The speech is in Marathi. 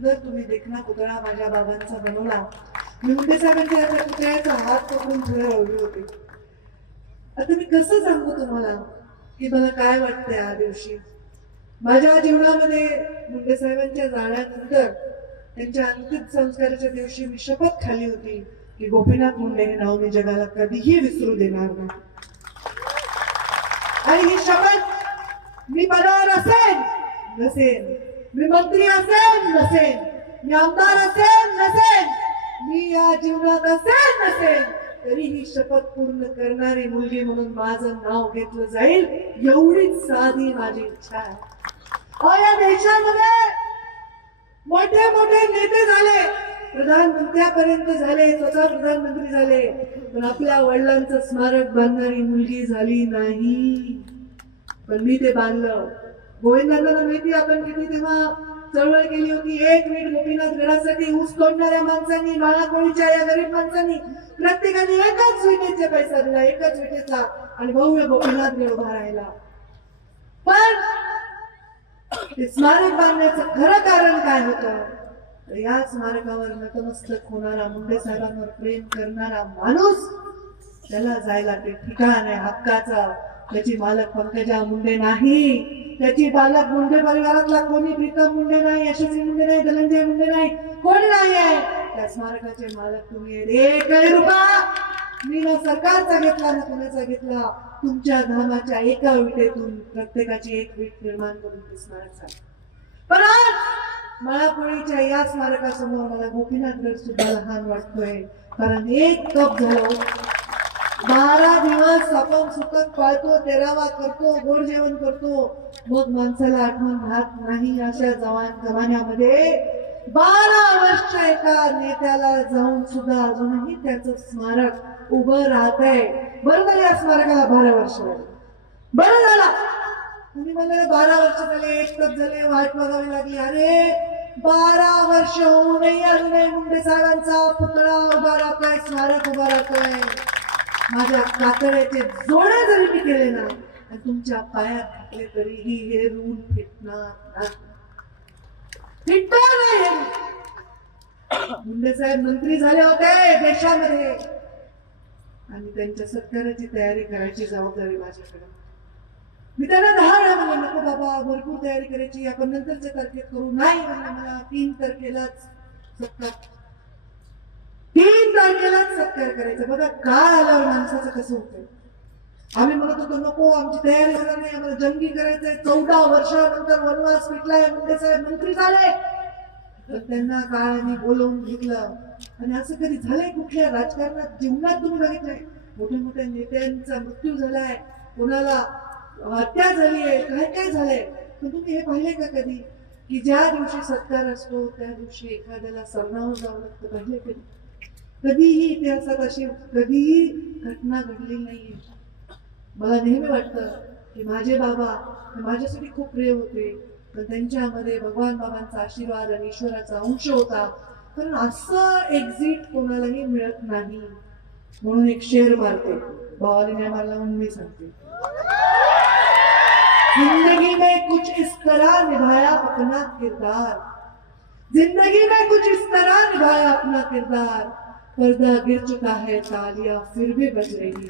सुंदर तुम्ही देखना पुतळा माझ्या बाबांचा बनवला. मी मुंडे साहेबांच्या त्या पुतळ्याचा हात पकडून पुढे ओढले होते. आता मी कसं सांगू तुम्हाला की मला काय वाटतंय या दिवशी. माझ्या जीवनामध्ये मुंडे साहेबांच्या जाण्यानंतर त्यांच्या अंतिम संस्काराच्या दिवशी मी शपथ खाल्ली होती की गोपीनाथ मुंडे हे नाव मी जगाला कधीही विसरू देणार नाही. आणि ही शपथ मी पदावर असेन नसेन, मी मंत्री असेन नसेन, मी आमदार असेन नसेन, मी या जीवनात असेन नसेन, तरी ही शपथ पूर्ण करणारी मुलगी म्हणून माझं नाव घेतलं जाईल एवढीच साधी माझी इच्छा आहे. या देशामध्ये मोठे मोठे नेते झाले, प्रधानमंत्र्यापर्यंत झाले, स्वतः प्रधानमंत्री झाले, पण आपल्या वडिलांचं स्मारक बांधणारी मुलगी झाली नाही. पण मी ते बांधलं. गोविंदांना माहिती आपण किती तेव्हा चळवळ केली होती. एक वीट गोपीनाथ गडासाठी ऊस तोडणाऱ्या माणसांनी, माळाकोळीच्या या गरीब माणसांनी प्रत्येकाने एकाच विटेचा पैसा दिला, एकाच विटेचा, आणि भव्य गोपीनाथ गड उभा राहिला. पण ते स्मारक बांधण्याचं खरं कारण काय होतं? या स्मारकावर नतमस्तक होणारा, मुंडे साहेबांवर प्रेम करणारा माणूस, त्याला जायला ते ठिकाण आहे हक्काचं. त्याची मालक पंकजा मुंडे नाही, त्याची बालक मुंडे परिवारातला कोणी, प्रीतम मुंडे नाही, यशस्वी मुंडे नाही, धनंजय मुंडे नाही, कोणी नाही आहे. त्या स्मारकाचे मालक तुम्ही. एकही रुपया मी ना सरकारचा घेतला ना कोणाचा घेतला. तुमच्या धर्माच्या एका विटेतून प्रत्येकाची एक वीट निर्माण करून ते स्मारक झालं. पण आज माळाकोळीच्या या स्मारकासमोर मला गोपीनाथ गड सुद्धा लहान वाटतोय. कारण एक कप झालं, 12 दिवस आपण सुतक पाळतो, 13वा करतो, गोड जेवण करतो, मग माणसाला आठवण राहत नाही. अशा जमान्यामध्ये 12 वर्ष एका नेत्याला जाऊन सुद्धा अजूनही त्याचं स्मारक उभं राहत आहे. बरं झालं या स्मारकाला 12 वर्ष झाली. बरं झाला. तुम्ही मला 12 वर्ष झाले, एक तप झाले, वाट बघावी लागली. अरे 12 वर्ष होऊनही अजूनही मुंडे साहेबांचा पुतळा उभा राहतोय, स्मारक उभा राहतोय. माझ्या कातड्याचे जोडे जरी मी केले ना आणि तुमच्या पायात घातले तरीही हे ऋण फिटणार नाही. मुंडे साहेब मंत्री झाले होते देशामध्ये आणि त्यांच्या सत्काराची तयारी करायची जबाबदारी माझ्याकडे. मी त्यांना 10 वेळा म्हणलं नको बाबा, भरपूर तयारी करायची, आपण नंतरच्या तारखेत करू. नाही म्हणलं, मला 3 तारखेलाच सत्कार, 3 तारखेलाच सत्कार करायचा. बघा काळ आल्यावर माणसाचं कसं होतंय. आम्ही म्हणत होतो नको, आमची तयारी होणार नाही, आम्हाला जंगी करायचंय. 14 वर्षानंतर वनवास पिटलाय, मुंडे साहेब मंत्री झाले, तर त्यांना काळाने बोलवून घेतलं. आणि असं कधी झालंय कुठल्या राजकारणात, जीवनात तुम्ही बघितलंय? मोठ्या मोठ्या नेत्यांचा मृत्यू झालाय, कोणाला हत्या झाली आहे, काय काय झालंय, पण तुम्ही हे पाहिले का कधी की ज्या दिवशी सत्कार असतो त्या दिवशी एखाद्याला सरनावं जावं लागतं? पाहिले कधी? कधीही इतिहासात अशी कधीही घटना घडली नाहीये. मला नेहमी वाटतं की माझे बाबा माझ्यासाठी खूप प्रिय होते, पण त्यांच्यामध्ये भगवान बाबांचा आशीर्वाद आणि ईश्वराचा अंश होता. कारण असं एक्झिट कोणालाही मिळत नाही. म्हणून एक शेर मारते, बाबाने नाही मारला म्हणून मी सांगते. जिंदगी में कुछ इस तरह निभाया अपना किरदार, जिंदगी में कुछ इस तरह निभाया अपना किरदार, पर्दा गिर चुका है तालियां फिर भी बज रही।